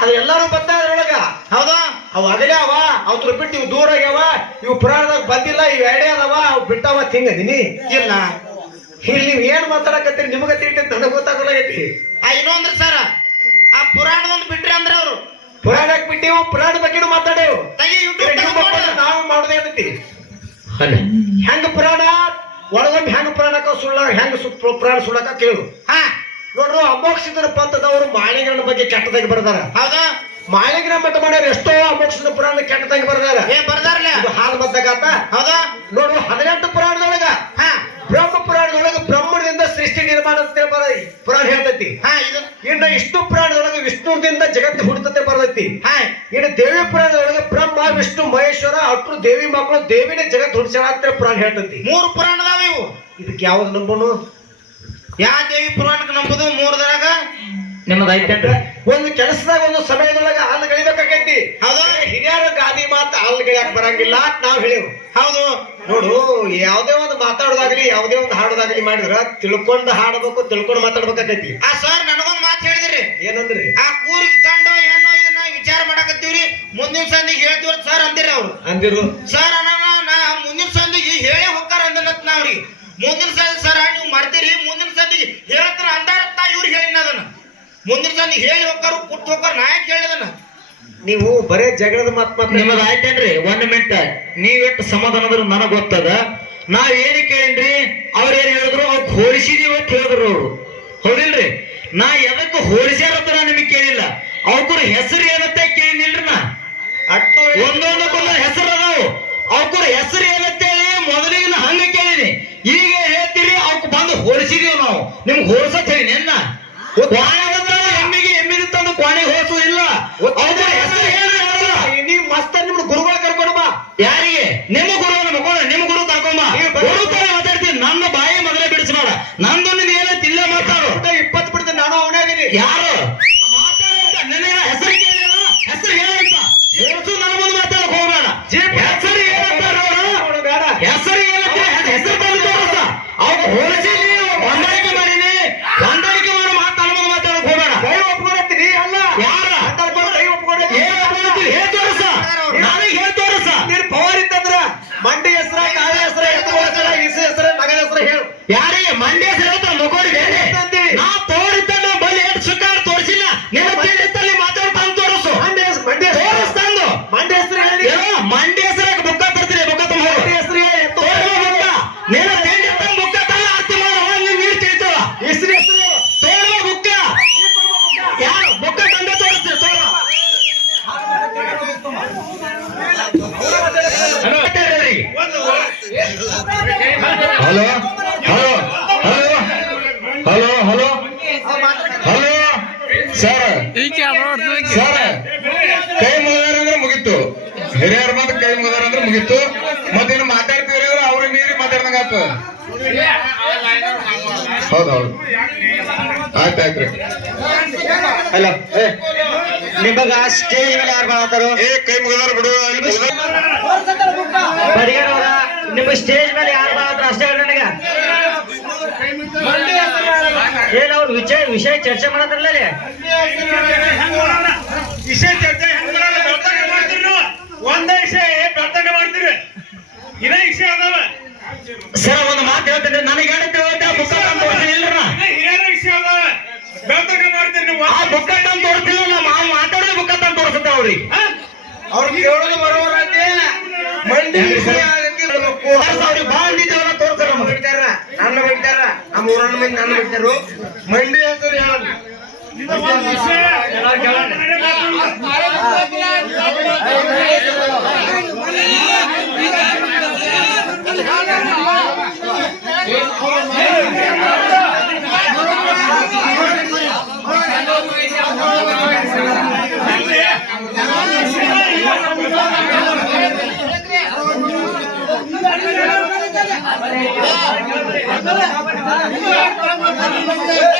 ಅದು ಎಲ್ಲರೂ ಬರ್ತಾ ಅದ್ರೊಳಗ ಹೌದಾ? ಅವು ಅದೇ ಅವ ಅವ್ರ ಬಿಟ್ಟು ಇವು ದೂರ ಆಗ್ಯಾವ ಇವು ಪುರಾಣದಾಗ ಬಂದಿಲ್ಲ ಇವು ಎಡೆ ಅದಾವ ಅವು ಬಿಟ್ಟವ ತಿಂಗದಿನಿ. ಇಲ್ಲ. ಇಲ್ಲಿ ನೀವು ಏನ್ ಮಾತಾಡಕತ್ತೀರಿ? ನಿಮಗ ತಿಂಟಿ ನನಗೆ ಗೊತ್ತಾಗಲಾಗೈತಿ ಆ ಇನ್ನೊಂದ್ರ ಸರ್. ಆ ಪುರಾಣದೊಂದು ಬಿಟ್ರಿ ಅಂದ್ರೆ ಅವರು. ಪುರಾಣಕ್ ಬಿಟ್ಟಿವು ಪುರಾಣ ಬಗ್ಗೆ ಮಾತಾಡೇವು ತೆಗಿ ಯೂಟ್ಯೂಬ್ ನಾವು ಮಾಡೋದೇ ಇರ್ತೈತಿ ಹೆಂಗ ಪುರಾಣ? ಒಳಗೊಂದು ಹೆಂಗ ಪುರಾಣಕ್ಕ ಸುಳ್ಳ ಹೆಂಗ ಪುರಾಣ ಸುಳ್ಳಕ ಕೇಳು. ಹಾ. ಅಮೋಕ್ಷಿತರ ಪಂಥದವರು ಮಾಳಿಗರಣ ಬಗ್ಗೆ ಕೆಟ್ಟದಾಗಿ ಬರ್ದಾರ. ಆಗ ಮಾಳಿಗರ ಮಠ ಮಾಡ್ಯಾರ ಎಷ್ಟೋ ಅಮೋಕ್ಷಿತ ಪುರಾಣ ಕೆಟ್ಟದಾಗಿ ಬರ್ದಾರ. ಏ ಬರ್ದಾರಲ್ಲೇ ಇದು ಹಾಲು ಮದ್ದಗಾತ ಹೌದಾ? ನೋಡು ಹದಿನೆಂಟು ಪುರಾಣದೊಳಗ. ಹಾ. ಬ್ರಹ್ಮ ಪುರಾಣದೊಳಗ ಬ್ರಹ್ಮದಿಂದ ಸೃಷ್ಟಿ ನಿರ್ಮಾಣ ಅಂತ ಹೇಳಿ ಪುರಾಣ ಹೇಳ್ತೈತಿ. ಹಾ ಇದು ಇನ್ನು ಇಷ್ಟು ಪುರಾಣದೊಳಗ ವಿಷ್ಣುದಿಂದ ಜಗತ್ತು ಹುಡುತತೆ ಬರ್ತೈತಿ ಹಾ. ಇನ್ನು ದೇವಿ ಪುರಾಣದೊಳಗ ಬ್ರಹ್ಮ ವಿಷ್ಣು ಮಹೇಶ್ವರ ಅಟ್ರು ದೇವಿ ಮಕ್ಕಳು ದೇವಿನೇ ಜಗತ್ತು ಹುಡ್ಸ್ಯಾಳ ಅಂತ ಪುರಾಣ ಹೇಳ್ತೈತಿ. ಮೂರು ಪುರಾಣದಾವ ಇವು. ಇದಕ್ಕೆ ಯಾವ್ದು ನಂಬೋನು ಯಾ ದೇವಿ ಪುರಾಣಕ್ಕೆ ನಂಬುದು ಮೂರದಾಗ ನಿಮ್ಮದು ಐತೆ ಒಂದು ಕೆಲಸದಾಗ ಒಂದು ಸಮಯದೊಳಗ ಹಾಲು ಗಳಿಬೇಕಾಗೈತಿ ಹೌದಾ. ಹಿರಿಯರ ಗಾದಿ ಮಾತು ಹಾಲು ಗಳಿಯಾಕ ಬರಂಗಿಲ್ಲ ಅಂತ ನಾವ್ ಹೇಳೇವು ಹೌದು. ನೋಡು ಯಾವುದೇ ಒಂದು ಮಾತಾಡೋದಾಗ್ಲಿ ಯಾವುದೇ ಒಂದು ಹಾಡೋದಾಗ್ಲಿ ಮಾಡಿದ್ರ ತಿಳ್ಕೊಂಡು ಹಾಡಬೇಕು ತಿಳ್ಕೊಂಡು ಮಾತಾಡ್ಬೇಕಾಗೈತಿ ಆ ಸರ್ ನನಗೊಂದು ಮಾತು ಹೇಳಿದ್ರಿ. ಏನಂದ್ರಿ? ಆ ಕೂರಿಗೆ ಗಂಡು ಏನೋ ಇದನ್ನ ವಿಚಾರ ಮಾಡಕತ್ತೀವ್ರಿ. ಮುಂದಿನ ಸಂದಿಗೆ ಹೇಳ್ತೀವ್ರಿ ಸರ್ ಅಂದಿರಿ ಅವ್ರು. ಅಂದಿರು. ಸರ್ ಅನ್ನ ಮುಂದಿನ ಸಂದಿಗೆ ಹೇಳೇ ಹೋಗ್ತಾರ ಅಂದನತ್ ನಾವ್ರಿ. ಮುಂದಿನ ಸಂದಿ ಸರ ನೀವು ಮಾಡ್ತೀರಿ ಮುಂದಿನ ಸಂದಿಗೆ ಹೇಳ್ತಾರ ಅಂದಾಡತ್ತ ನಾ ಇವ್ರಿಗೆ ಹೇಳಿನ ಅದನ್ನ. ಮುಂದಿನ ಸಂದಿಗೆ ಹೇಳಿ ಹೋಗ್ತಾರು ಕುಟ್ಟು ಹೋಗ್ತಾರ ನಾ ಯಾಕೆ ಹೇಳಿದನ ನೀವು ಬರೇ ಜಗಳದ ಮಾತು ಮಾತ್ರ ನಿಮ್ಮದು ಆಯ್ತೇನ್ರಿ? ಒಂದ್ ಮಿನಿಟ್ ನೀವ್ ಎಷ್ಟು ಸಮಾಧಾನದ್ರು ನನಗೆ ಗೊತ್ತದ. ನಾವ್ ಏನು ಕೇಳಿನ್ರಿ? ಅವ್ರ ಏನ್ ಹೇಳಿದ್ರು? ಅವ್ರು ಹೋಲಿಸಿದೀವಿ ಅಂತ ಹೇಳಿದ್ರು ಅವರು. ಹೌದಿಲ್ರಿ? ನಾ ಎದಕ್ಕೆ ಹೋಲಿಸ್ಯಾರಂತ ನಾ ನಿಮಗೆ ಕೇಳಿಲ್ಲ. ಅವ್ರ ಹೆಸರು ಏನತ್ತೆ ಕೇಳಿನಿಲ್ರಿ ನಾ. ಅಟ್ಟು ಒಂದೊಂದಕ್ಕೊಂದು ಹೆಸರು ಅದಾವು. ಅವ್ರ ಹೆಸರು ಏನಂತೇಳಿ ಹೋಲಿಸಿದೀವಿ ನಾವು? ನಿಮ್ಗೆ ಹೋಲ್ಸತ್ ಹೇಳಿ ನೆನ್ನ ಕ್ವಾಣೆ ಎಮ್ಮಿಗೆ ಎಮ್ಮಿನ ತಂದು ಕ್ವಾಣೆ ಹೋಲಿಸುವುದಿಲ್ಲ ನೀವ್ ಮಸ್ತ ನಿಮ್ಮ ಗುರುಗಳ ಕರ್ಕೊಂಡು ಬಾ. ಯಾರಿಗೆ? ನಿಮ್ಮ ಗುರು ಮಕ್ಕಳ ನಿಮ್ಮ ಗುರು ಕರ್ಕೊಂಬ ಗುರು ಮಾತಾಡ್ತೀನಿ. ನನ್ನ ಬಾಯಿ ಮೊದಲೇ ಬಿಡಿಸ್ಬೇಡ. ನಂದು ನಿನ್ ತಿಲ್ಲೇ ಮಾತಾಡು. ಇಪ್ಪತ್ತು ಬಿಡ್ತೀನಿ. ನಾನು ಅವನೇ ಯಾರು ಮಾತಾಡಂತ ನನಗೆ ಹೆಸರು ಕೇಳಿಲ್ಲ ಹೆಸರು ಹೇಳಂತ ಹೇಳ್ಸು ನನ್ನ ಮುಂದೆ ಮಾತಾಡಕ್ ಹೋಗ್ಬೇಡ ಹೆಸರು ಏನಂತ ನೋಡು ನೋಡು ಬೇಡ ಹೆಸರು ಏನಂತ ಹೆಸರು ಬಂದು ತೋರಿಸ ಅವ್ರು ಹೋಲಿಸಿ ಹೊಂದಾಣಿಕೆ ಮಾಡೀನಿ ಹೊಂದಾಣಿಕೆ ಮಾಡೋ ಮಾತು ನನ್ನ ಮುಂದೆ ಮಾತಾಡಕ್ ಹೋಗ್ಬೇಡ ಕೈ ಒಪ್ಕೊಳತ್ತೀನಿ ಅಲ್ಲ ಯಾರ ಮಾತಾಡ್ಕೊಂಡು ಕೈ ಒಪ್ಕೊಳತ್ತೀನಿ ಏನ್ ಹೇಳ್ತೀನಿ? ಹೇಳ್ ತೋರಿಸ ನನಗೆ ಹೇಳ್ ತೋರಿಸ ನೀನ್ ಪವರ್ ಇತ್ತಂದ್ರ ಮಂಡಿ ಹೆಸರ ಕಾಳ ಹೆಸರ ಎತ್ತು ಹೆಸರ ಇಸು ಹೆಸರ ಮಗನ ಯಾರಿಗೆ ಮಂಡ್ಯ ಅಂತಂದೇಳಿ. ನಾ ತೋರಿದ್ದ ಬಲಿ ಎಷ್ಟು ಸುತ್ತಾರ ತೋರಿಸಿಲ್ಲ. ನಿನ್ನ ತಿಳಿದಲ್ಲಿ ಮಾತಾಡ್ ಬಂದು ತೋರಿಸು. ತೋರಿಸ್ತಂದು ಮಂಡಿ ಹೆಸರು ಹೇಳಿ ಮಂಡ್ಯ ಹೆಸರಾಗ ಬುಕ್ಕ ತರ್ತೀನಿ ಬುಕ್ಕ ತುಂಬ ಮಂಡಿ ಹೆಸರು ತೋರಿಸುವ ಬುಕ್ಕ. ನಿನ್ನ ತಿಂಡಿ ತಂದು ಬುಕ್ಕ ತಲ್ಲ ಆಸ್ತಿ ಮಾಡೋ ನೀನ್ ನೀರು ತಿಳಿತವ ಹೆಸರು ಹೆಸರು ತೋರುವ ಬುಕ್ಕ. ಯಾರು ಬುಕ್ಕ ತಂದೆ ತೋರಿಸ್ತೀವಿ ತೋರ hello? Hello? Hello? Sir. Sir. ಕೈ ಮುಗಿದಾರ ಅಂದ್ರೆ ಮುಗೀತು. ಹಿರಿಯರ ಮತ್ತೆ ಕೈ ಮುಗಿದಾರ ಅಂದ್ರೆ ಮುಗೀತು. ಮತ್ತೇನು ಮಾತಾಡ್ತೀರಿ ಅಂದ್ರೆ ಅವ್ರ ಮೀರಿ ಮಾತಾಡ್ದಂಗ ಹೌದೌದು ಹೌದು ಹೌದು. ಆಯ್ತು ರೀ. ಹಲೋ ನಿಮಗ ಸ್ಟೇಜ್ ಮೇಲೆ ಯಾರು ಏ ಕೈ ಮುಗಿದಾರ ಬಿಡು ನಿಮ್ಗೆ ಸ್ಟೇಜ್ ಮೇಲೆ ಯಾರು ಮಾಡ್ತಾರ ಅಷ್ಟೇ ಹೇಳಿ ನನಗ ಅವ್ರು ವಿಷಯ ಚರ್ಚೆ ಮಾಡತ್ರಲ್ಲ? ವಿಷಯ ಚರ್ಚೆ ಬೆಳ್ತಂಗ ಮಾಡ್ತೀರಿ ನೀವು? ಒಂದೇ ವಿಷಯ ಬೆಳ್ತಂಗ ಮಾಡ್ತೀರಿ? ಇದೇ ವಿಷಯ ಅದಾವ. ಸರ್ ಒಂದು ಮಾತು ಹೇಳ್ತೀನಿ ನನಗೆ ಬುಕ್ಕ ಹಿರಿಯರ ವಿಷಯ ಅದಾವ. ಬೆಳ್ತಂಗ ಮಾಡ್ತೀರಿ ನೀವು? ಆ ಬುಕ್ಕ ಅಂತ ತೋರಿಸಿಲ್ಲ ನಾ ಮಾ ಮಾತಾಡೋ ಬುಕ್ಕ ತೋರಿಸುತ್ತೆ ಅವ್ರಿಗೆ. ಅವ್ರು ಕೇಳೋದು ಬರೋರ ಮಂಡಿ ವಿಷಯ. ಅವ್ರಿಗೆ ಭಾಳ ತೋರ್ಸ್ತಾರ ನಮ್ಮ ಬಿಡ್ತಾರ ನನ್ನ ಬಿಡ್ತಾರ ನಮ್ಮ ಊರನ್ನ ಮಂದಿ ನನ್ನ ಬಿಡ್ತಾರು ಮಂಡಿ ಹೆಸರು ಹೇಳಲ್ಲ ಇದು ಒಂದ್ ವಿಷಯ Thank you.